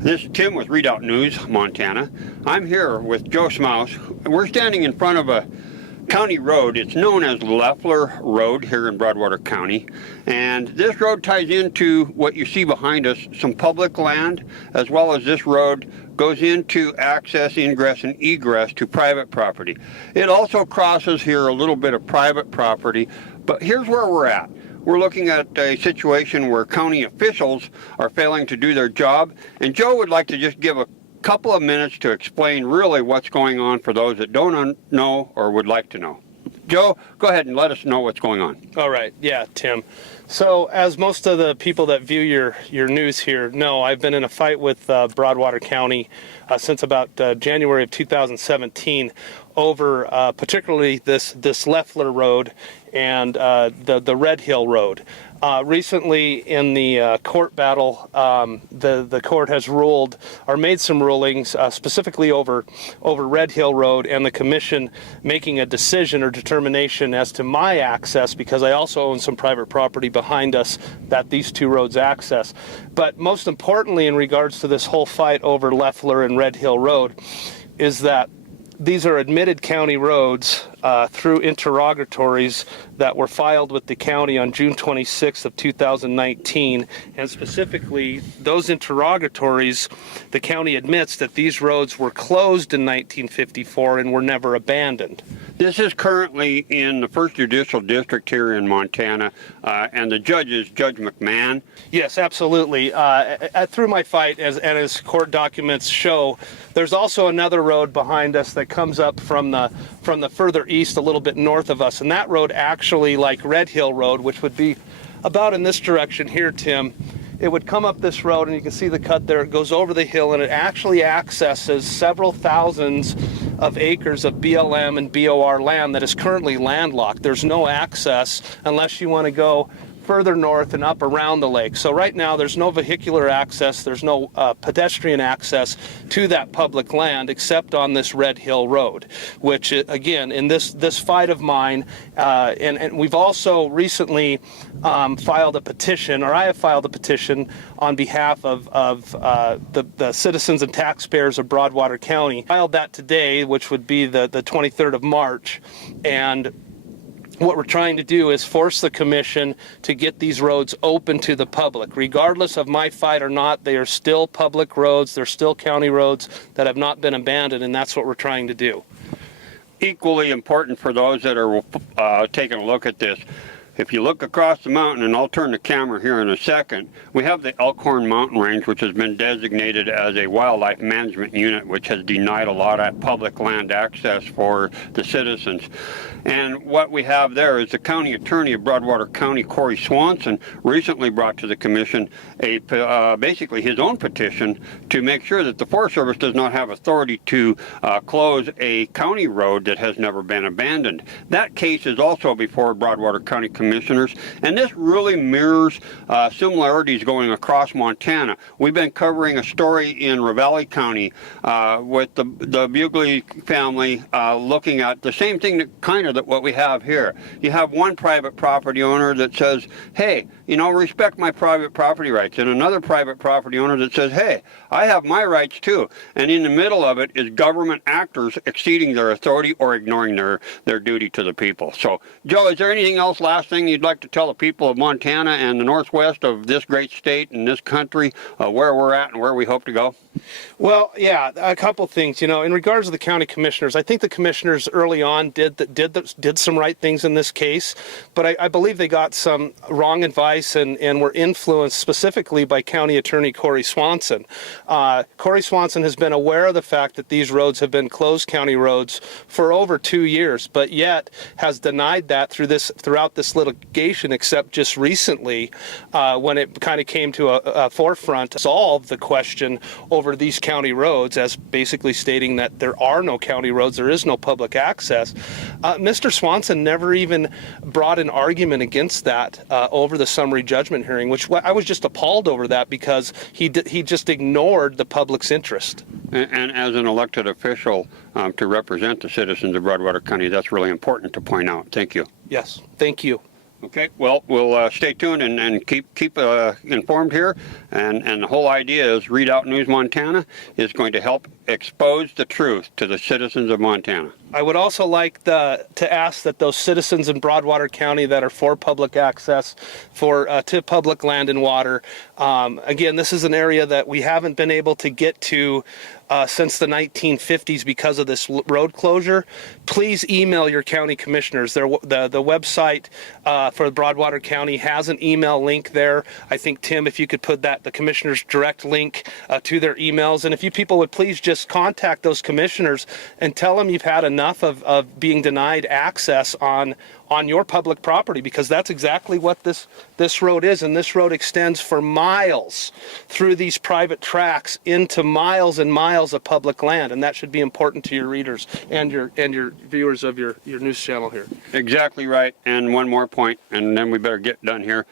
This is Tim with Redoubt News, Montana. I'm here with Joe Smouse. We're standing in front of a county road. It's known as Leffler Road here in Broadwater County. And this road ties into what you see behind us, some public land, as well as this road goes into access, ingress, and egress to private property. It also crosses here a little bit of private property, but here's where we're at. We're looking at a situation where county officials are failing to do their job, and Joe would like to just give a couple of minutes to explain really what's going on for those that don't know or would like to know. Joe, go ahead and let us know what's going on. All right. Yeah, Tim. So as most of the people that view your news here know, I've been in a fight with Broadwater County since about January of 2017 over particularly this Leffler Road and the Red Hill Road. Recently in the court battle, the court has ruled or made some rulings specifically over Red Hill Road, and the commission making a decision or determination as to my access, because I also own some private property behind us that these two roads access. But most importantly, in regards to this whole fight over Leffler and Red Hill Road, is that these are admitted county roads through interrogatories that were filed with the county on June 26th of 2019, and specifically those interrogatories, the county admits that these roads were closed in 1954 and were never abandoned. This is currently in the 1st Judicial District here in Montana, and the judge is Judge McMahon. Yes, absolutely. Through my fight, as court documents show, there's also another road behind us that comes up from the further east, a little bit north of us, and that road actually, like Red Hill Road, which would be about in this direction here, Tim, it would come up this road, and you can see the cut there. It goes over the hill, and it actually accesses several thousands of acres of BLM and BOR land that is currently landlocked. There's no access unless you want to go further north and up around the lake. So right now there's no vehicular access, there's no pedestrian access to that public land except on this Red Hill Road, which again, in this fight of mine, and we've also recently filed a petition, or I have filed a petition on behalf of the citizens and taxpayers of Broadwater County. Filed that today, which would be the 23rd of March, and what we're trying to do is force the commission to get these roads open to the public. Regardless of my fight or not, they are still public roads, they're still county roads that have not been abandoned, and that's what we're trying to do. Equally important for those that are taking a look at this, if you look across the mountain, and I'll turn the camera here in a second, we have the Elkhorn Mountain Range, which has been designated as a wildlife management unit, which has denied a lot of public land access for the citizens. And what we have there is the county attorney of Broadwater County, Corey Swanson, recently brought to the commission basically his own petition to make sure that the Forest Service does not have authority to close a county road that has never been abandoned. That case is also before Broadwater County commissioners, and this really mirrors similarities going across Montana. We've been covering a story in Ravalli County with the Bugley family looking at the same thing that what we have here. You have one private property owner that says, hey, respect my private property rights, and another private property owner that says, hey, I have my rights too. And in the middle of it is government actors exceeding their authority or ignoring their duty to the people. So, Joe, is there anything else, last thing you'd like to tell the people of Montana and the northwest of this great state and this country, where we're at and where we hope to go? Well, yeah, a couple things. In regards to the county commissioners, I think the commissioners early on did some right things in this case, but I believe they got some wrong advice and were influenced specifically by County Attorney Corey Swanson. Corey Swanson has been aware of the fact that these roads have been closed county roads for over 2 years, but yet has denied that throughout this litigation, except just recently when it kind of came to a forefront to solve the question over these county roads, as basically stating that there are no county roads, there is no public access. Mr. Swanson never even brought an argument against that over the summary judgment hearing, which I was just appalled over that, because he just ignored the public's interest. And as an elected official to represent the citizens of Broadwater County, that's really important to point out. Thank you. Yes, thank you. Okay, well, we'll stay tuned and keep informed here. And the whole idea is Redoubt News Montana is going to help expose the truth to the citizens of Montana. I would also like to ask that those citizens in Broadwater County that are for public access to public land and water, again, this is an area that we haven't been able to get to since the 1950s because of this road closure. Please email your county commissioners. The website for Broadwater County has an email link there. I think, Tim, if you could put the commissioner's direct link to their emails, and if you people would please just contact those commissioners and tell them you've had enough of being denied access on your public property, because that's exactly what this road is. And this road extends for miles through these private tracks into miles and miles of public land, and that should be important to your readers and your viewers of your news channel here. Exactly right. And one more point, and then we better get done here.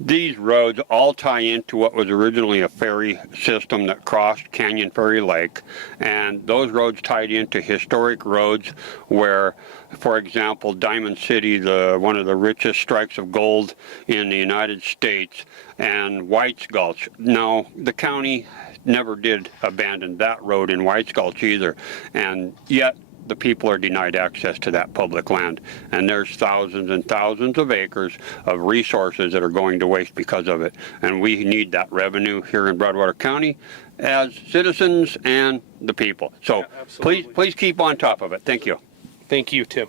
These roads all tie into what was originally a ferry system that crossed Canyon Ferry Lake, and those roads tied into historic roads where, for example, Diamond City, one of the richest strikes of gold in the United States, and White's Gulch. Now, the county never did abandon that road in White's Gulch either, and yet the people are denied access to that public land, and there's thousands and thousands of acres of resources that are going to waste because of it, and we need that revenue here in Broadwater County as citizens and the people. So please keep on top of it. Thank you. Thank you, Tim.